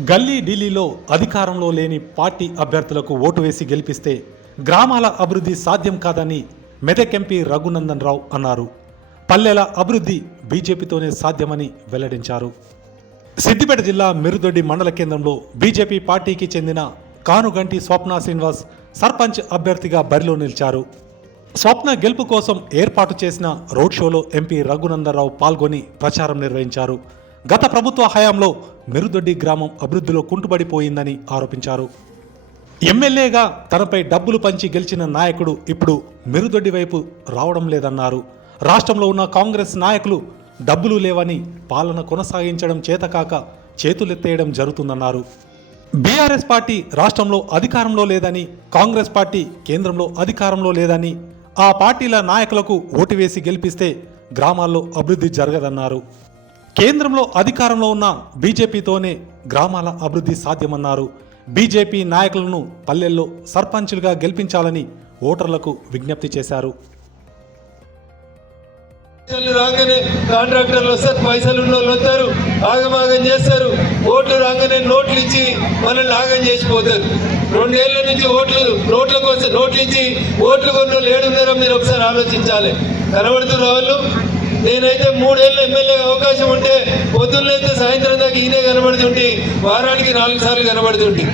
గల్లీ ఢిల్లీలో అధికారంలో లేని పార్టీ అభ్యర్థులకు ఓటు వేసి గెలిపిస్తే గ్రామాల అభివృద్ధి సాధ్యం కాదని మెదక్ ఎంపీ రఘునందన్ రావు అన్నారు. పల్లెల అభివృద్ధి బీజేపీతోనే సాధ్యమని వెల్లడించారు. సిద్దిపేట జిల్లా మిరుదొడ్డి మండల కేంద్రంలో బీజేపీ పార్టీకి చెందిన కానుగంటి స్వప్న శ్రీనివాస్ సర్పంచ్ అభ్యర్థిగా బరిలో నిలిచారు. స్వప్న గెలుపు కోసం ఏర్పాటు చేసిన రోడ్ షోలో ఎంపీ రఘునందరావు పాల్గొని ప్రచారం నిర్వహించారు. గత ప్రభుత్వ హయాంలో మెరుదొడ్డి గ్రామం అభివృద్ధిలో కుంటుబడిపోయిందని ఆరోపించారు. ఎమ్మెల్యేగా తనపై డబ్బులు పంచి గెలిచిన నాయకుడు ఇప్పుడు మెరుదొడ్డి వైపు రావడం లేదన్నారు. రాష్ట్రంలో ఉన్న కాంగ్రెస్ నాయకులు డబ్బులు లేవని పాలన కొనసాగించడం చేతకాక చేతులెత్తేయడం జరుగుతుందన్నారు. బీఆర్ఎస్ పార్టీ రాష్ట్రంలో అధికారంలో లేదని కాంగ్రెస్ పార్టీ కేంద్రంలో అధికారంలో లేదని ఆ పార్టీల నాయకులకు ఓటు వేసి గెలిపిస్తే గ్రామాల్లో అభివృద్ధి జరగదన్నారు. కేంద్రంలో అధికారంలో ఉన్న బీజేపీతోనే గ్రామాల అభివృద్ధి సాధ్యమన్నారు. బీజేపీ నాయకులను పల్లెల్లో సర్పంచులుగా గెలిపించాలని ఓటర్లకు విజ్ఞప్తి చేశారు. రాగానే కాంట్రాక్టర్లు వస్తారు పైసలు ఉన్న వాళ్ళు వస్తారు ఆగమాగం చేస్తారు. ఓట్లు రాగానే నోట్లు ఇచ్చి మనల్ని ఆగం చేసిపోతారు. రెండేళ్ళ నుంచి ఓట్లు నోట్ల కోసం నోట్లు ఇచ్చి ఓట్లు కొన్న వాళ్ళు ఏడున్నారో మీరు ఒకసారి ఆలోచించాలి. కనబడుతున్న వాళ్ళు నేనైతే మూడేళ్ళు ఎమ్మెల్యే అవకాశం ఉంటే పొద్దున్నైతే సాయంత్రం దాకా ఈయనే కనబడుతుంటే వారానికి నాలుగు సార్లు కనబడుతుంటే.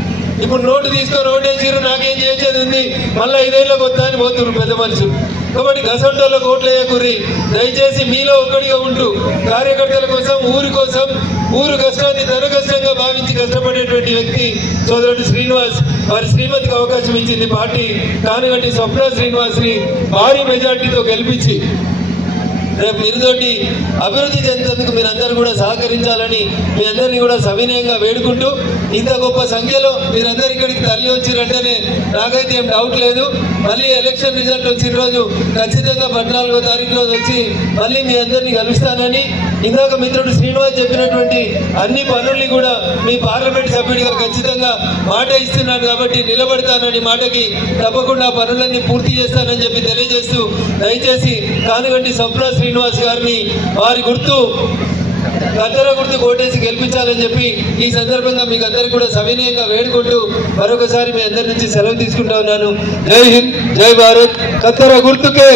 ఇప్పుడు నోటు తీసుకొని ఓటేసారు నాకేం చేసేది ఉంది? మళ్ళీ ఐదేళ్ళకి వద్దా అని పోతున్నారు పెద్ద మనుషులు. కాబట్టి గసంటోళ్ళకు ఓట్లు కుర్రి దయచేసి మీలో ఒక్కడిగా ఉంటూ కార్యకర్తల కోసం ఊరి కోసం ఊరు కష్టాన్ని తన కష్టంగా భావించి కష్టపడేటువంటి వ్యక్తి సోదరుడు శ్రీనివాస్ వారి శ్రీమతికి అవకాశం ఇచ్చింది పార్టీ. కానిగంటి స్వప్న శ్రీనివాస్ని భారీ మెజార్టీతో గెలిపించి రేపు మీరుతోటి అభివృద్ధి చెందేందుకు మీరందరూ కూడా సహకరించాలని మీ అందరినీ కూడా సవినయంగా వేడుకుంటూ ఇంత గొప్ప సంఖ్యలో మీరందరూ ఇక్కడికి తరలి వచ్చిరంటేనే నాకైతే ఏం డౌట్ లేదు. మళ్ళీ ఎలక్షన్ రిజల్ట్ వచ్చిన రోజు ఖచ్చితంగా పద్నాలుగో తారీఖు రోజు వచ్చి మళ్ళీ మీ అందరినీ కలుస్తానని ఇందాక మిత్రుడు శ్రీనివాస్ చెప్పినటువంటి అన్ని పనుల్ని కూడా మీ పార్లమెంట్ సభ్యుడిగా ఖచ్చితంగా మాట ఇస్తున్నాను కాబట్టి నిలబడతానని మాటకి తప్పకుండా ఆ పనులన్నీ పూర్తి చేస్తానని చెప్పి తెలియజేస్తూ దయచేసి కానుగంటి స్వప్న శ్రీనివాస్ గారిని వారి గుర్తు కత్తెర గుర్తు కోటేసి గెలిపించాలని చెప్పి ఈ సందర్భంగా మీకు అందరికీ కూడా సవినయంగా వేడుకుంటూ మరొకసారి మీ అందరి నుంచి సెలవు తీసుకుంటా ఉన్నాను. జై హింద్ జై భారత్. కత్తెర గుర్తుకే.